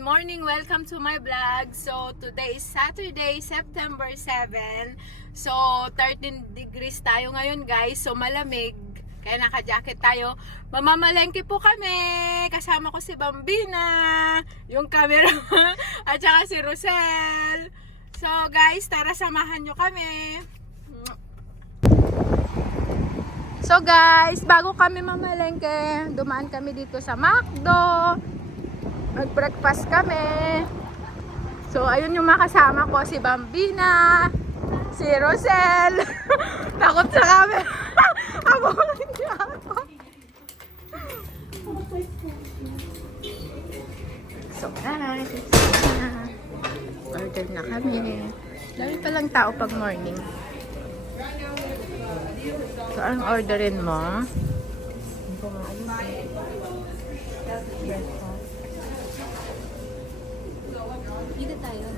Good morning! Welcome to my vlog. So, today is Saturday, September 7. So, 13 degrees tayo ngayon guys. So, malamig. Kaya naka-jacket tayo. Mamamalengke po kami. Kasama ko si Bambina, yung camera, at saka si Rosel. So, guys, tara samahan nyo kami. So, guys, bago kami mamalengke, dumaan kami dito sa McDo. Mag-breakfast kami. So, ayun yung makasama ko, si Bambina, si Rosel. Takot sa camera. Abulin niya ako. So, guys, order na kami. Dami palang tao pag morning. So, anong orderin mo? Hindi ko maalis eh. Dito tayo.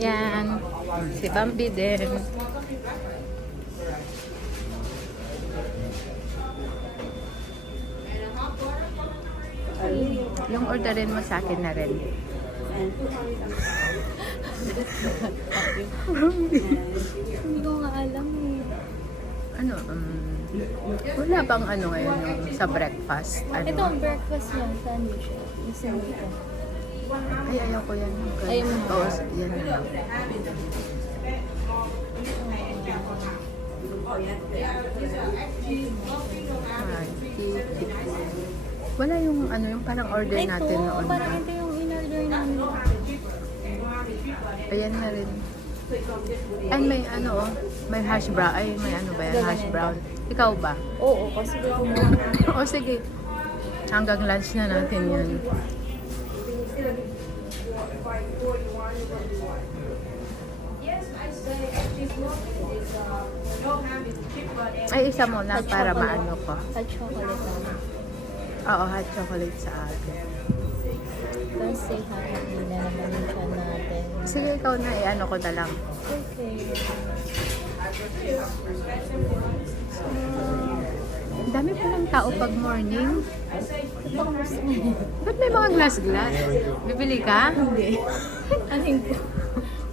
Yan. Si Bambi din. Yung orderin mo sa akin na rin. Hindi ko nga alam eh. Ano? Wala bang ano ngayon yung sa breakfast? Ano? Ito ang breakfast niya. Sandwich. Isa dito. Ay, ayaw ko yan. Ayaw mo? Oo, yan na lang. Wala yung ano, yung parang order natin noon. Parang ito yung in-order namin. Ayan na rin. Ay, may ano, may hash brown. Ay, may ano ba yan? Hash brown. Ikaw ba? Oo, kasi kumuha. O, sige. Hanggang lunch na natin yan. Ay, isa mo na para maano ko. Hot chocolate naman. Oo, hot chocolate sa akin. Don't say happy na naman yung chan natin. Sige, ikaw na. I-ano ko na lang. Okay. Ang dami pa ng tao pag morning. Baka gusto mo. Ba't may mga glass-glass? Bibili ka? Hindi. Aning po.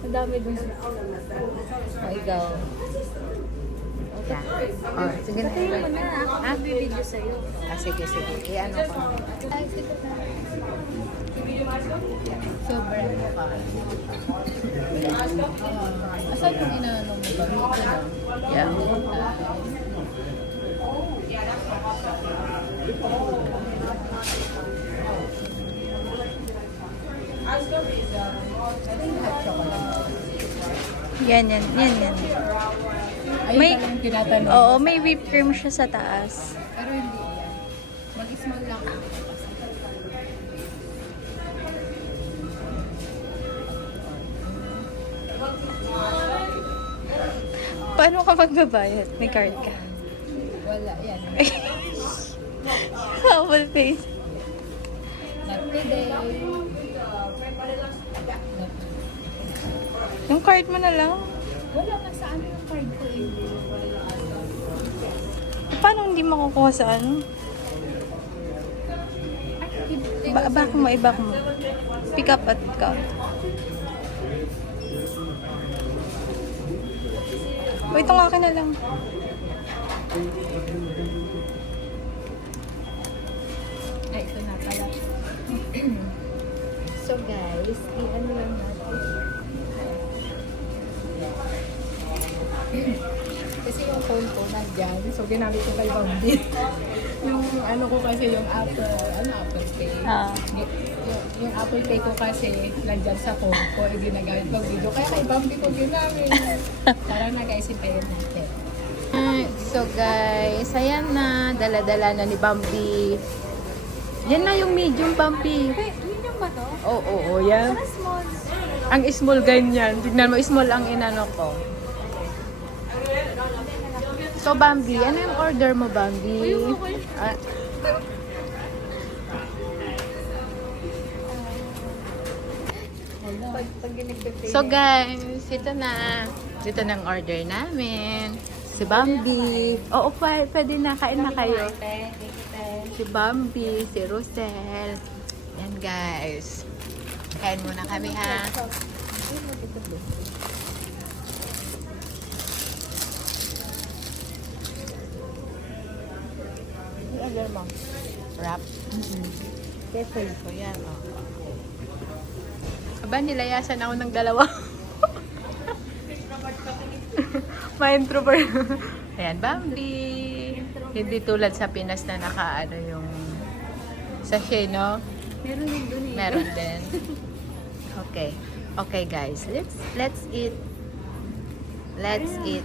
Ang dami dun. O, ikaw. Yan. Oh, sige na. Tayo mo na. Ako bibidyo sa'yo. Ah, sige, sige. I-ano ko. Ay, sige na. Sobrang mukha. Asan yung inaano mo ba? Dito na. Yeah. Yan. May, oo, may whipped cream siya sa taas. Pero hindi yan. Mag-small lang ako. Paano ka magbabayad? May card ka. Wala yan. Apple face. Not today. Yung card mo na lang. Wala nga sa ano yung card ko eh. Paano hindi makukuha sa ano? Back mo. Pick up at ka. Wait, itong akin na lang. Ay, ito na pala. So guys, i-ano lang natin. Kasi yung phone ko nandyan. So ginamit ko kay Bambi. Yung ano ko kasi yung Apple Pay. Ah. Yung Apple Pay ko kasi nandyan sa phone ko. Ginagamit pag video. Kaya kay Bambi ko ginamit. Tara na guys, ipayin natin. So guys, ayan na. Dala-dala na ni Bambi. Yan na yung medium Bambi. Medium ba to? Oo, yan. Para small. Ang small ganyan. Tignan mo, small ang inano ko. So, Bambi, ano yung order mo, Bambi? Ah, so, guys, ito na. Ito na ang order namin. Si Bambi. Oo, pwede na. Kain na kayo. Si Bambi, si Rosel. Yan guys. Kain muna kami ha. Ano mo? Wrap. Careful. So yan oh. Aba, nilayasan ako ng dalawa. May introvert. Ayan, Bambi. Hindi tulad sa Pinas na nakaano yung sachet, no? Meron din doon eh. Meron din. Okay. Okay, guys. Let's eat. Let's eat.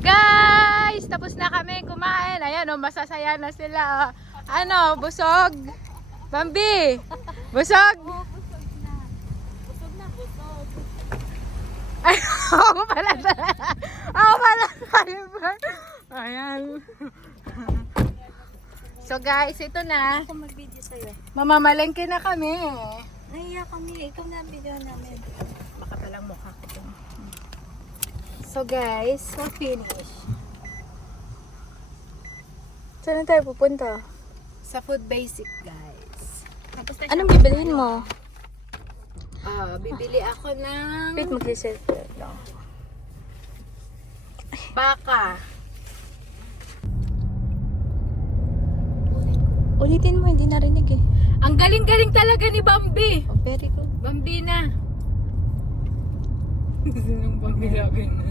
Guys! Tapos na kami kumain. Ayan, oh, masasaya na sila. Ano, busog? Bambi! Busog? Busog na, busog. Ay, ako pala. Ako pala. Ayan. So guys, ito na. Ako mag-video sa'yo. Mamamalengke na kami. Naiya kami. Ikaw na ang video namin. Baka palang mukha ko to. So guys, so finish. Saan na tayo pupunta? Sa Food Basic, guys. Anong bibilhin mo? Bibili ako ng Wait, mag-reset lang. baka. Ulitin mo, hindi narinig eh. Ang galing-galing talaga ni Bambi. Oh, very good. Bambina. Sinong Bambi lagi na?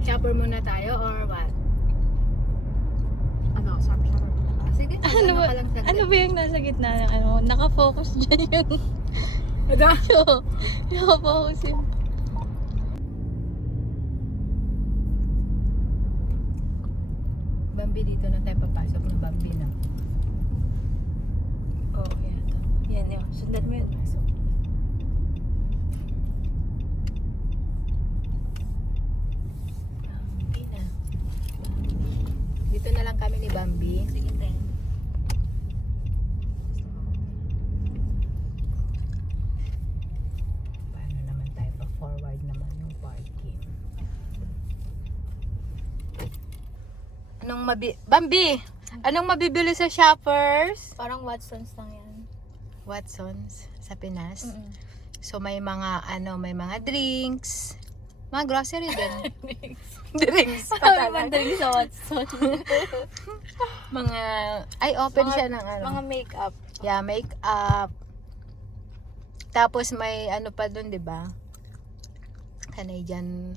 Shopper muna tayo or what? Ano? Shopper muna ba? Sige. Ano ba, ka lang saglit. ano ba yung nasa gitna ng ano? Nakafocus dyan yung Ano? show. Nakafocus yun. Bambi, dito na tayo papasok ng Bambi na. Oh, yan. Yan yun. Sundan mo yun. Pasok. Bambi na. Dito na lang kami ni Bambi. Sige tayo. Paano naman tayo pa-forward naman yung parking? Bambi! Anong mabibili sa Shoppers? Parang Watsons lang yan. Watsons sa Pinas. Mm-mm. So may mga may mga drinks, mga grocery din. Drinks pa Parang talaga. mandali sa Watsons. Mga open siya ng ano. Mga makeup. Yeah, makeup. Tapos may ano pa doon, 'di ba? Canadian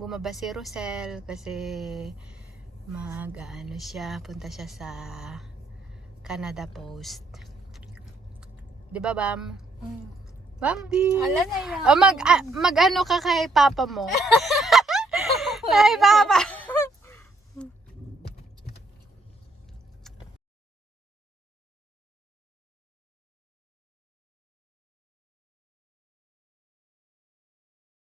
bumaba si Rosel kasi punta siya sa Canada Post. 'Di ba, Bam? Mm. Bambi. Ala na yan. O mag-ano ka kay papa mo? Kay papa.